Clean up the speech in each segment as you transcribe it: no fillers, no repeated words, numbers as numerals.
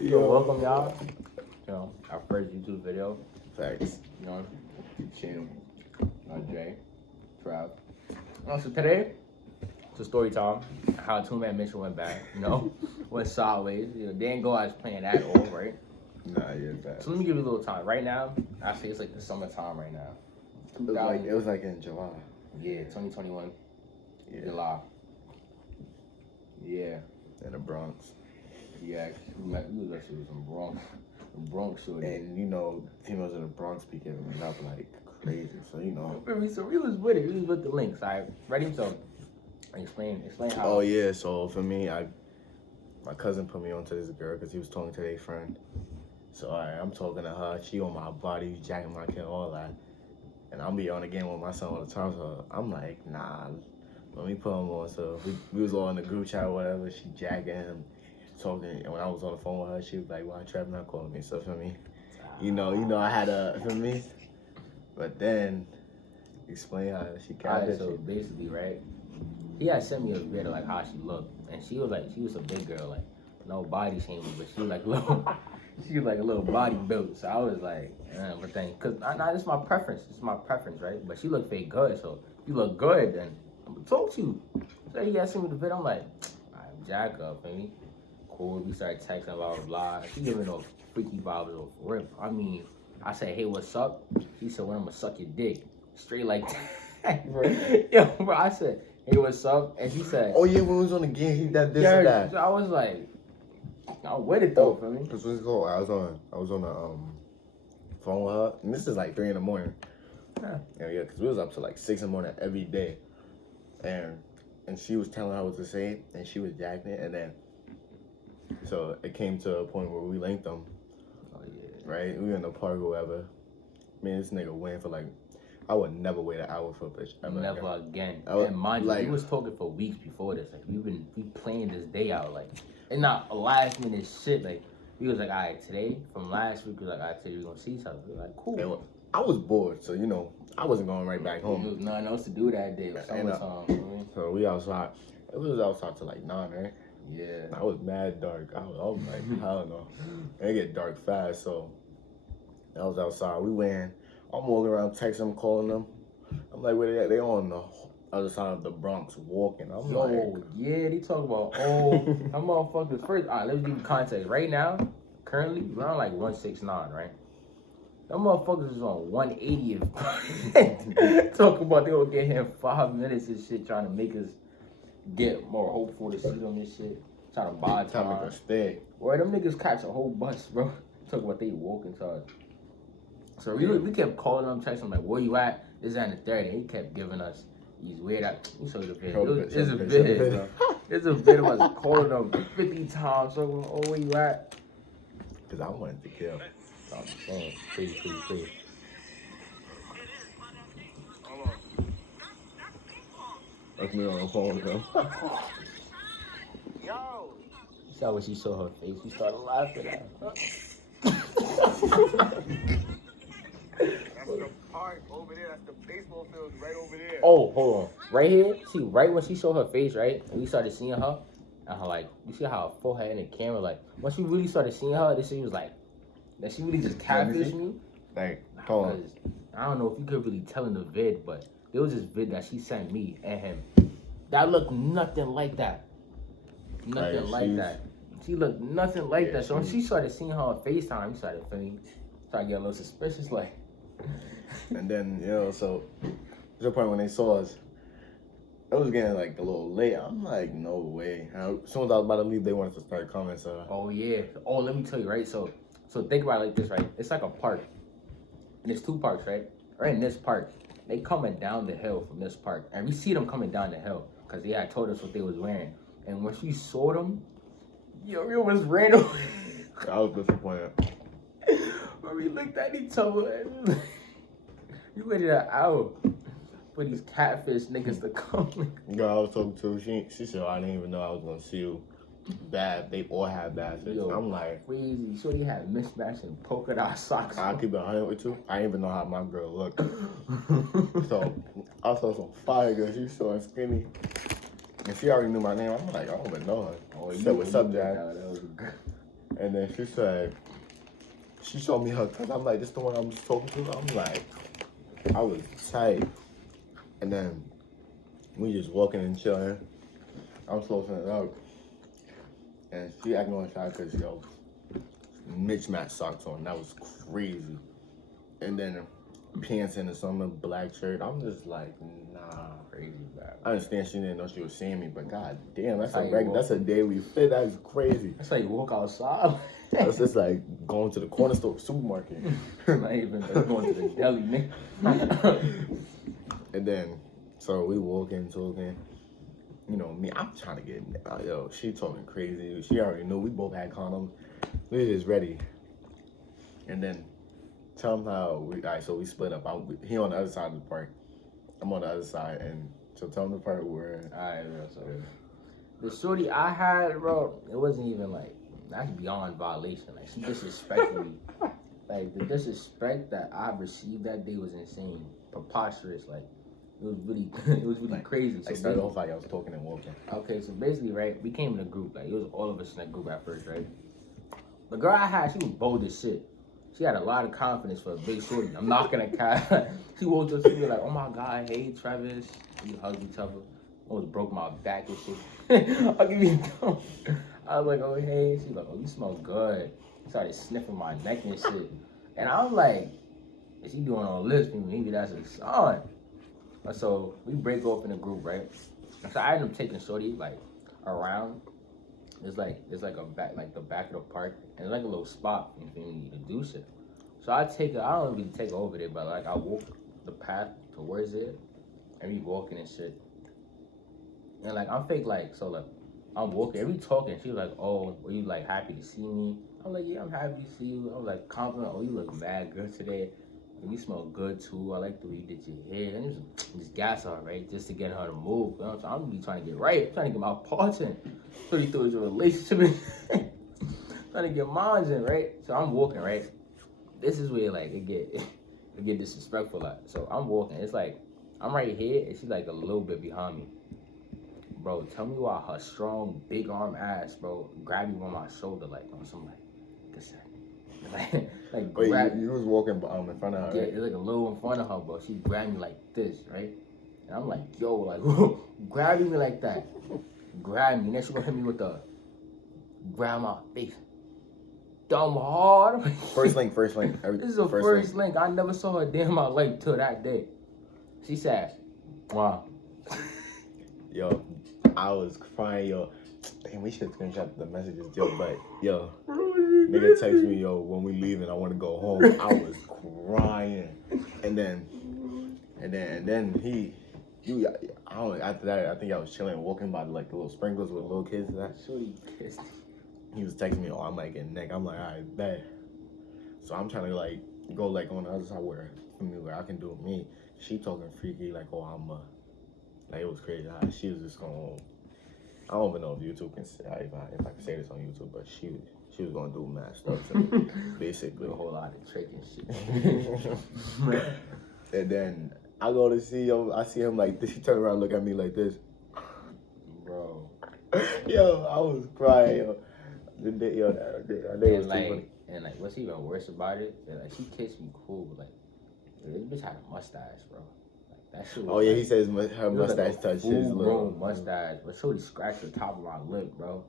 Yo, welcome y'all. You know, our first YouTube video. Facts. You know, channel. Jay, Trav. So today, it's a story time. How a two-man mission went bad. You know, went sideways. You know, didn't go as planned at all, right? Nah, yeah, facts. So let me give you a little time. Right now, I say it's like the summertime right now. It was like in July. Yeah, 2021. Yeah. July. Yeah. In the Bronx. Yeah, we was actually with some Bronx shorty. And you know, females in the Bronx be giving it up like crazy. So you know. So we was with it. We was with the links. Alright, ready? So explain how. Oh yeah. So for me, my cousin put me onto this girl because he was talking to their friend. So I'm talking to her. She on my body, jacking my kid, all that. And I'll be on the game with my son all the time. So I'm like, nah, let me put him on. So we was all in the group chat or whatever. She jacking him, talking. And when I was on the phone with her, she was like, why Trav not calling me? So for me, you know, I had for me. But then, explain how she got Alright, so basically, right? He had sent me a video like how she looked, and she was a big girl, like no body shaming, but she was like she was like a little body built. So I was like, but then, cause it's my preference. It's my preference, right? But she looked fake good. So if you look good, then I'm gonna talk to you. So he asked me the video. I'm like, alright, jack up, baby. Cool. We started texting, blah blah blah. She giving no freaky vibes or rip. I mean, I said, hey, what's up? She said, when I'm gonna suck your dick, straight like that. Right. Yo, bro, I said, hey, what's up? And she said, oh yeah, when we was on the game, he did this and that. So I was like, I'm with it though, for me. That's what's called. I was on the phone with her, and this is like 3 in the morning. Yeah, because we was up to like 6 in the morning every day, and she was telling her what to say, and she was jacking it, and then so it came to a point where we linked them. Oh yeah. Right, we were in the park or whatever. Man, this nigga waiting for like, I would never wait an hour for a bitch. Never again. I would, and mind like, you, we was talking for weeks before this. Like we playing this day out, like, and not a last minute shit. Like we was like, all right, today from last week, we was like, all right, today we gonna see each other. We were like, cool. I was bored, so you know, I wasn't going right back home. There was nothing else to do that day. It was summertime. So we outside. It was outside till like 9, right? Yeah. I was mad dark. I was like, hell no. It get dark fast, so I was outside. We went. I'm walking around, texting them, calling them. I'm like, where they at? They on the other side of the Bronx walking. I'm like, yeah, they talk about, them motherfuckers. First, all right, let's give you context. Right now, currently, we're on like 169, right? Them motherfuckers is on 180th. Talk about they gonna get here in 5 minutes and shit, trying to make us get more hopeful to see them and shit. Trying to buy time. Trying to make us stay. Boy, them niggas catch a whole bus, bro. Talk about they walking to us. So we kept calling them, texting them, like, where you at? This and the 30. He kept giving us these weird out. Let me show you the video. It's a video, bro. It's a video of us calling them 50 times. So, where you at? Because I wanted to kill. I'm saying, please. That's me on the phone with them. Yo! You saw when she saw her face, she started laughing at her. That's the park over there. That's the baseball field right over there. Oh, hold on. Right here, see, right when she showed her face, right? And we started seeing her, and her, like, you see how her forehead in the camera, like, once we really started seeing her, this shit was like, that she really just catfished me. Like, hold on. I don't know if you could really tell in the vid, but there was this vid that she sent me and him. That looked nothing like that. Nothing like that. She looked nothing like that. So when she started seeing her on FaceTime, she started feeling, started getting a little suspicious, like. And then, you know, so there's a point when they saw us, it was getting like a little late. I'm like, no way. And as soon as I was about to leave, they wanted to start coming. So. Oh yeah. Oh, let me tell you, right? So think about it like this, right? It's like a park. And there's 2 parks, right? Right in this park, they coming down the hill from this park. And we see them coming down the hill because they had told us what they was wearing. And when we saw them, yo, we almost ran away. I was disappointed. When we looked at each other, we waited an hour for these catfish niggas to come. Girl, I was talking to, she said, I didn't even know I was going to see you. Bad. They all had bad fits. I'm like, crazy. So they had mismatching polka dot socks. I'll keep it 100 with you. I didn't even know how my girl looked. So I saw some fire girl. She was so skinny. And she already knew my name. I'm like, I don't even know her. Oh, She you said, what's up, knew Jack? that was a girl. And then she said, she showed me her cousin. I'm like, this the one I'm just talking to? I'm like, I was tight. And then we just walking and chilling. I'm closing it up. And she acting on shy because, yo, mismatched socks on. That was crazy. And then pants in the summer, black shirt. I'm just like, nah. Crazy bad. I understand she didn't know she was seeing me, but god damn, that's How a you regular, walk? that's a daily fit. That's crazy. That's how you walk outside. That's just like going to the corner store supermarket. Not even like going to the deli, nigga. And then, so we walking, talking. You know, me, I'm trying to get, yo, she talking crazy. She already knew. We both had condoms. We were just ready. And then, tell him how, all right, so we split up. He on the other side of the park. I'm on the other side. And so tell him the part where. Alright, bro. So the shorty I had, bro, it wasn't even like, that's beyond violation. Like, she disrespected me. Like, the disrespect that I received that day was insane. Preposterous. Like, it was really crazy. So I started off like I was talking and walking. okay, so basically, right, we came in a group. Like, it was all of us in that group at first, right? The girl I had, she was bold as shit. She had a lot of confidence for a big shorty. I'm not gonna cat. She walked up to me like, oh my God, hey, Travis. We hugged each other. Almost broke my back and shit. I'll give you dumb. I was like, oh, hey. She's like, oh, you smell good. Started sniffing my neck and shit. And I was like, is she doing all this for me? Maybe that's a sign. So we break off in a group, right? So I ended up taking shorty like around. It's like a back, like the back of the park, and it's like a little spot if you need to do shit. So I take her. I don't really take her over there, but like I walk the path towards it, and we walking and shit. And like I'm fake like so like I'm walking, and we talking. She was like, "Oh, were you like happy to see me?" I'm like, "Yeah, I'm happy to see you." I was like compliment, "Oh, you look mad good today. You smell good too. I like the way you did your hair." And just gas her, right? Just to get her to move. You know what I'm saying? I'm really trying to get right. I'm trying to get my parts in. So he thought it was a relationship. Trying to get mine in, right? So I'm walking, right? This is where like it get disrespectful like. So I'm walking. It's like I'm right here and she's like a little bit behind me. Bro, tell me why her strong, big arm ass, bro, grab me on my shoulder like on some like this like Wait, grab, you was walking in front of her, yeah, right? it's like a little in front of her, bro. She grabbed me like this, right? And I'm like, yo, like, grabbing me like that. Grab me. And then she gonna hit me with the grab my face. Dumb hard. First link. This is the first link. I never saw her damn my leg till that day. She said, wow. Yo, I was crying, yo. Damn, we should screenshot the messages, yo. But yo, nigga text me, yo, when we leaving, I want to go home. I was crying, and then I don't know. After that, I think I was chilling, walking by like the little sprinkles with little kids and that. Shorty kissed. He was texting me, oh, I might get neck. I'm like, all right, bet. So I'm trying to like go like on the other side where I can do me. She talking freaky like, oh, I'm like it was crazy. She was just going. I don't even know if YouTube can say if I can say this on YouTube, but she was gonna do mad stuff to me, basically. A whole lot of trick and shit. And then I go to see him. I see him like this. He turned around, and look at me like this. Bro. Yo, I was crying. Yo, the day, yo, that day was too funny. And like, what's even worse about it? Is, like, she kissed me cool, but like, this bitch had a mustache, bro. Like, that shit was, Oh yeah, like, he says her it was mustache like a touched his little full-grown mustache, but shorty scratched the top of my lip, bro.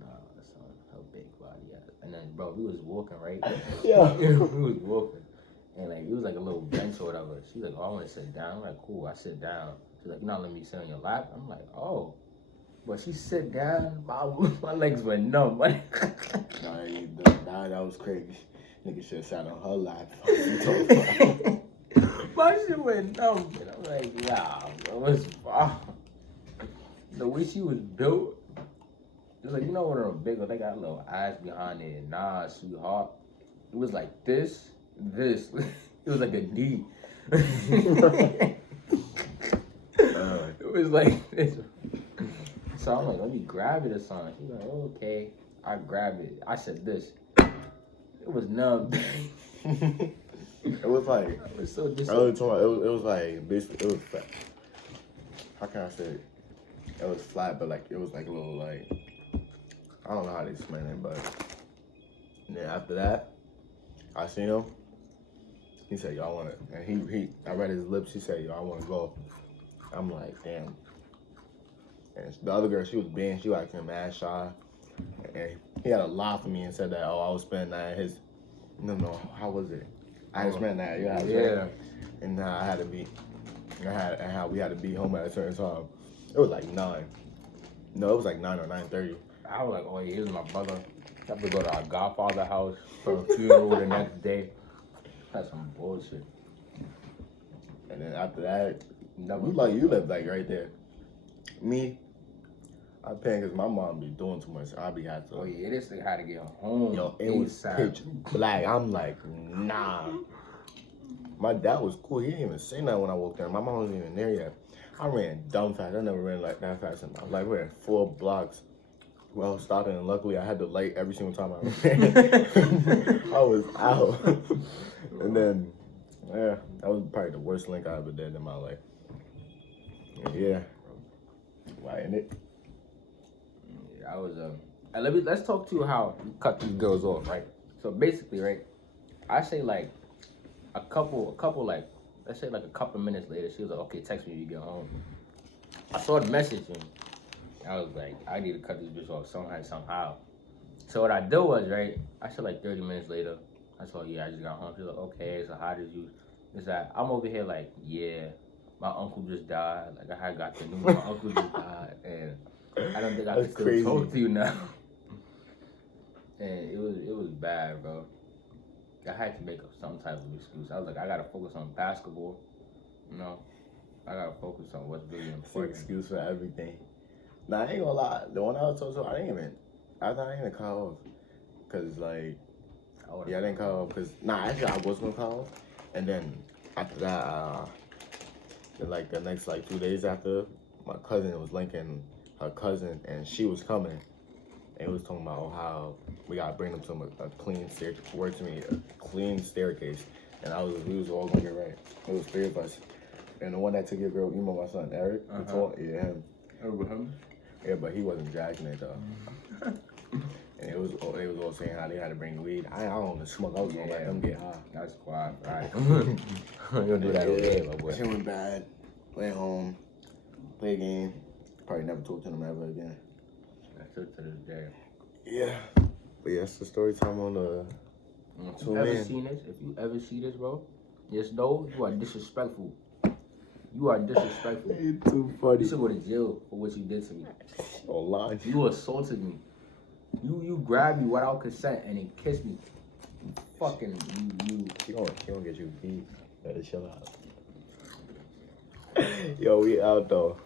Nah, that's on her big body. Yeah. And then, bro, we was walking, right? Yeah. We was walking, and like, it was like a little bench or whatever. She's like, "Oh, I want to sit down." I'm like, "Cool." I sit down. She's like, "You're not letting me sit on your lap." I'm like, "Oh." But she sit down, my legs went numb. Nah, that was crazy. Nigga should have sat on her lap. My shit went numb. And I'm like, yeah, bro, what's wrong? The way she was built, it's like, you know when they're big, they got a little ass behind it. Nah, sweetheart. It was like this. It was like a D. It was like this. So I'm like, let me grab it or something. She's like, okay. I grabbed it. I said this. It was numb. It was like, It was so it was like, basically, it was fat. How can I say it? It was flat, but like it was like a little like I don't know how to explain it, but then after that, I seen him. He said, "Y'all want it?" And he I read his lips. He said, "Y'all want to go?" I'm like, "Damn." And the other girl, she was being, she was acting mad shy, and he had a lie for me and said that, "Oh, I was spending that at his." No, how was it? I had spent that. Yeah. And I had to be. And how we had to be home at a certain time. It was like 9. No, it was like 9 or 9:30. I was like, oh, yeah, here's my brother. I have to go to our godfather house for a funeral the next day. That's some bullshit. And then after that, Never. you live like right there. Me, I'm paying because my mom be doing too much. I be had to. Oh yeah, this thing had to get home. Yo, it was pitch black. I'm like, nah. My dad was cool. He didn't even say nothing when I walked in. My mom wasn't even there yet. I ran dumb fast. I never ran like that fast in my life. We ran 4 blocks. Well, stopping, and luckily I had the light every single time I ran. I was out. And then, yeah, that was probably the worst link I ever did in my life. And yeah. Why in it? Yeah, I was let's talk to how you cut these girls off, right? So basically, right, I say like a couple like let's say like a couple minutes later, she was like, okay, text me when you get home. I saw the message and I was like, I need to cut this bitch off somehow. So what I did was, right, I said like 30 minutes later, I told her, yeah, I just got home. She was like, okay, so how did you, is that, I'm over here like, yeah, my uncle just died. Like I had got the news, my uncle just died, and I don't think I can still talk to you now. And it was bad, bro. I had to make up some type of excuse. I was like, I gotta focus on basketball, you know. I gotta focus on what's really It's an important. excuse for everything. Nah, I ain't gonna lie. The one I was told to, I thought I didn't even call off. Cause like, I didn't call off. Cause, actually I was gonna call off. And then after that, like the next like 2 days after, my cousin was linking her cousin and she was coming. And it was talking about how we gotta bring them to a clean staircase. And we was all gonna get right. It was 3 of us. And the one that took your girl, you know my son Eric, him. Him? Yeah, but he wasn't jacking it though. And they was all saying how they had to bring weed. I don't even smoke. I was gonna let them get high. That's quiet, right? You're gonna do that over there, my boy. Shit went bad. Went home, play a game. Probably never talk to them ever again. That's it to this day. Yeah. But yeah, it's the story time on the. If you ever seen this, if you ever see this, bro, just know you are disrespectful. You are disrespectful. You're too funny. You should go to jail for what you did to me. Online. You assaulted me. You grabbed me without consent and then kissed me. Fucking you. He don't get you beat. Better chill out. Yo, we out though.